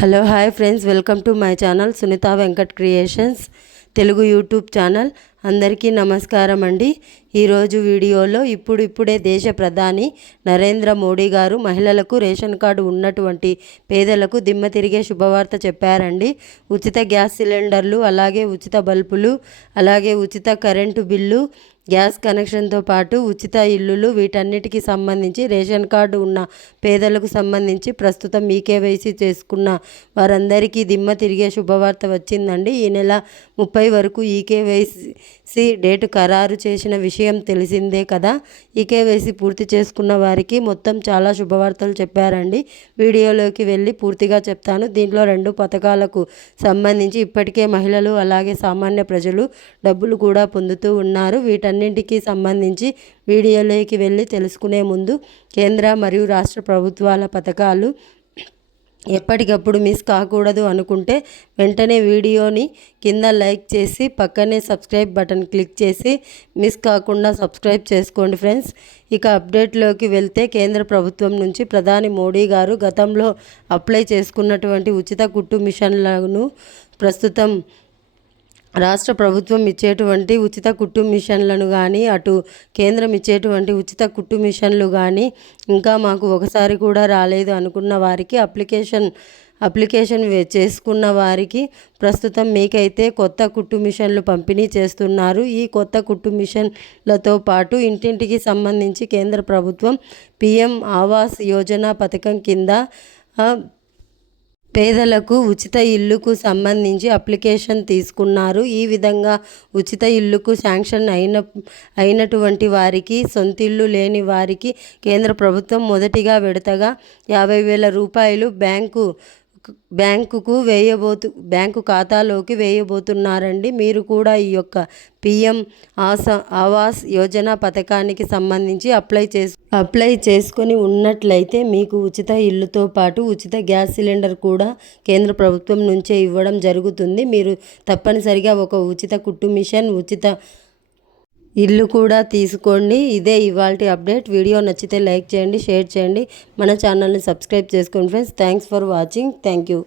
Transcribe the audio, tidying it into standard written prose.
Hello hi friends, welcome to my channel Sunitha Venkat creations Telugu YouTube channel. అందరికీ నమస్కారం అండి. ఈరోజు వీడియోలో ఇప్పుడే దేశ ప్రధాని నరేంద్ర మోడీ గారు మహిళలకు రేషన్ కార్డు ఉన్నటువంటి పేదలకు దిమ్మ తిరిగే శుభవార్త చెప్పారండి. ఉచిత గ్యాస్ సిలిండర్లు, అలాగే ఉచిత బల్బులు, అలాగే ఉచిత కరెంటు బిల్లు, గ్యాస్ కనెక్షన్తో పాటు ఉచిత ఇల్లులు, వీటన్నిటికీ సంబంధించి రేషన్ కార్డు ఉన్న పేదలకు సంబంధించి ప్రస్తుతం ఈకేవైసీ చేసుకున్న వారందరికీ దిమ్మ తిరిగే శుభవార్త వచ్చిందండి. ఈ నెల 30 వరకు ఈకేవైసీ డేటు ఖరారు చేసిన విషయం తెలిసిందే కదా. ఈకేవైసీ పూర్తి చేసుకున్న వారికి మొత్తం చాలా శుభవార్తలు చెప్పారండి. వీడియోలోకి వెళ్ళి పూర్తిగా చెప్తాను. దీంట్లో 2 పథకాలకు సంబంధించి ఇప్పటికే మహిళలు అలాగే సామాన్య ప్రజలు డబ్బులు కూడా పొందుతూ ఉన్నారు. వీటన్నింటికి సంబంధించి వీడియోలోకి వెళ్ళి తెలుసుకునే ముందు కేంద్ర మరియు రాష్ట్ర ప్రభుత్వాల పథకాలు ఎప్పటికప్పుడు మిస్ కాకూడదు అనుకుంటే వెంటనే వీడియోని కింద లైక్ చేసి పక్కనే సబ్స్క్రైబ్ బటన్ క్లిక్ చేసి మిస్ కాకుండా సబ్స్క్రైబ్ చేసుకోండి ఫ్రెండ్స్. ఇక అప్డేట్లోకి వెళ్తే, కేంద్ర ప్రభుత్వం నుంచి ప్రధాని మోడీ గారు గతంలో అప్లై చేసుకున్నటువంటి ఉచిత కుట్టు మిషన్లను ప్రస్తుతం రాష్ట్ర ప్రభుత్వం ఇచ్చేటువంటి ఉచిత కుట్టు మిషన్లను కానీ, అటు కేంద్రం ఇచ్చేటువంటి ఉచిత కుట్టు మిషన్లు కానీ ఇంకా మాకు ఒకసారి కూడా రాలేదు అనుకున్న వారికి అప్లికేషన్ చేసుకున్న వారికి ప్రస్తుతం మీకైతే కొత్త కుట్టు మిషన్లు పంపిణీ చేస్తున్నారు. ఈ కొత్త కుట్టు మిషన్లతో పాటు ఇంటింటికి సంబంధించి కేంద్ర ప్రభుత్వం PM ఆవాస్ యోజన పథకం కింద పేదలకు ఉచిత ఇల్లుకు సంబంధించి అప్లికేషన్ తీసుకున్నారు. ఈ విధంగా ఉచిత ఇల్లుకు శాంక్షన్ అయినటువంటి వారికి, సొంతిల్లు లేని వారికి కేంద్ర ప్రభుత్వం మొదటిగా విడతగా 50,000 రూపాయలు బ్యాంకు ఖాతాలోకి వేయబోతున్నారండి. మీరు కూడా ఈ యొక్క PM ఆవాస్ యోజన పథకానికి సంబంధించి అప్లై చేసుకొని ఉన్నట్లయితే మీకు ఉచిత ఇల్లుతో పాటు ఉచిత గ్యాస్ సిలిండర్ కూడా కేంద్ర ప్రభుత్వం నుంచే ఇవ్వడం జరుగుతుంది. మీరు తప్పనిసరిగా ఒక ఉచిత కుట్టు మిషన్, ఉచిత ఇల్లు కూడా తీసుకోండి. ఇదే ఇవాల్టి అప్డేట్. వీడియో నచ్చితే లైక్ చేయండి, షేర్ చేయండి, మన ఛానల్ని సబ్స్క్రైబ్ చేసుకోండి friends. Thanks for watching. Thank you.